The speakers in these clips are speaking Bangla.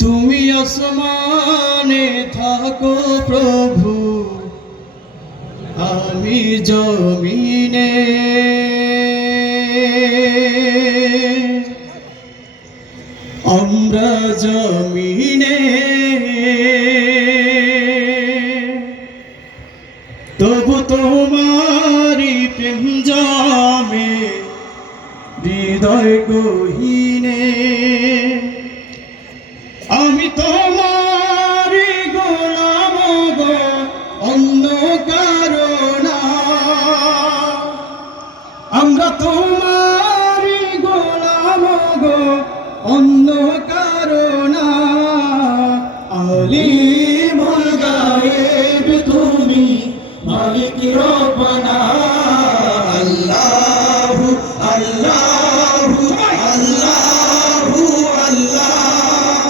তুমি আসমানে থাকো প্রভু, আমি জমিনে। আমরা জমিনে, তবু তোমারি প্রেম জমে হৃদয় গহীনে। আমি তোমারি গোলাম গো, অন্য কারো না। আমরা তোমারি গোলাম গো, অন্য কারো না। আলিমুল গায়েব তুমি, মালিক রব্বানা। আল্লাহু আল্লাহু আল্লাহু আল্লাহ,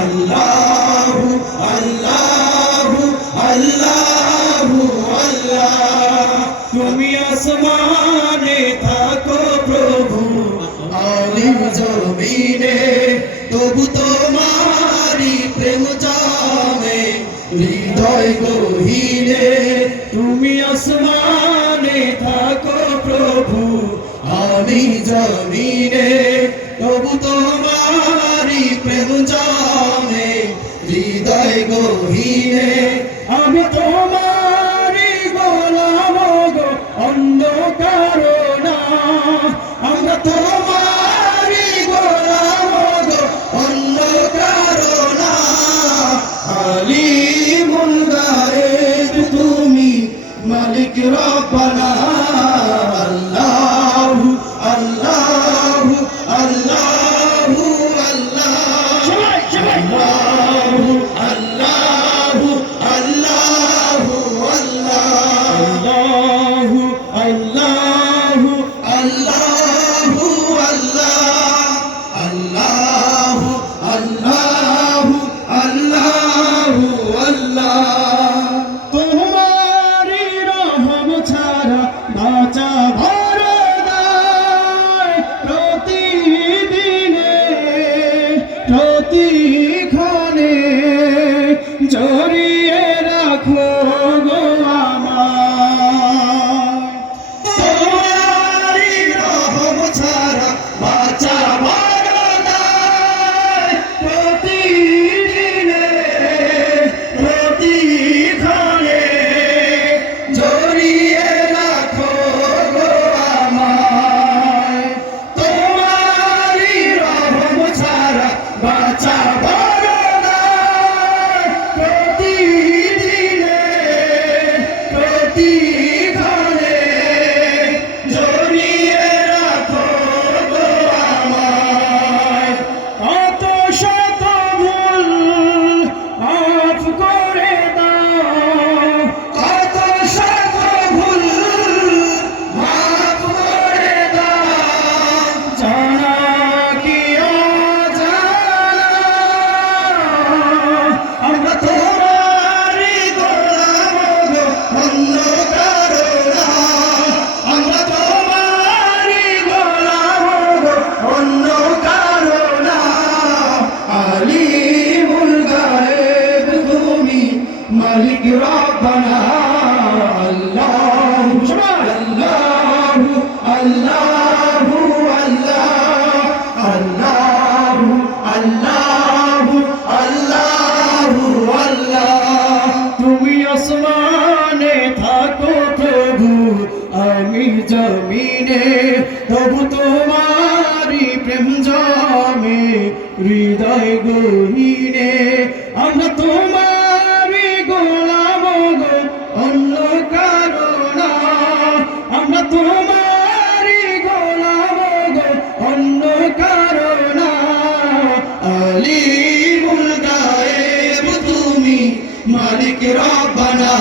আল্লাহু আল্লাহু আল্লাহু আল্লাহ। তুমি আসমানে থাকো প্রভু, আমি জমিনে, তবু তোমারি প্রেম জমে হৃদয় গহীনে। তুমি আসমানে থাকো প্রভু, আমি জমিনে, তবু তোমারি প্রেম জমে হৃদয় গহীনে। আমি তোমারি গোলাম গো, অন্য কারো না। আমরা তোমারি গোলাম গো, অন্য কারো না। আলিমুল গায়েব তুমি, মালিক রব্বানা। আল্লাহু আল্লাহু আল্লাহু আল্লাহ, আল্লাহু আল্লাহু আল্লাহু আল্লাহ, আল্লাহু আল্লাহু আল্লাহু আল্লাহ, আল্লাহু আল্লাহু আল্লাহ। তোমারি রহম ছাড়া বাঁচা ভরা দায়, প্রতিদিনে প্রতিক্ষণে জড়িয়ে রাখো গো আমায়। তোমারি রহম ছাড়া বাঁচা ভরা দায়, প্রতিদিনে প্রতিক্ষণে জড়িয়ে রাখো গো আমায়। তোমারি রহম ছাড়া বাঁচা ভরা দায়, প্রতিদিনে প্রতিক্ষণে জড়িয়ে রাখো গো আমায়। কত শত ভুল মাফ করে দাও, কত শত ভুল মাফ করে দাও। জানা কি অজানা, আমরা তোমারি গোলাম গো, অন্য কারো না। আমরা তোমারি গোলাম গো, অন্য কারো না। আলিমুল গায়েব তুমি, মালিক রব্বানা। আল্লাহু আল্লাহু আল্লাহু আল্লাহ, আল্লাহু আল্লাহু আল্লাহ। তুমি আসমানে থাকো প্রভু, আমি জমিনে, তবু তোমারি প্রেম জমে হৃদয় গহীনে। আমরা তোমারি গোলাম গো, অন্য কারো না। আমরা তোমারি গোলাম গো, অন্য কারো না। আলিমুল গায়েব তুমি, মালিক রব্বানা।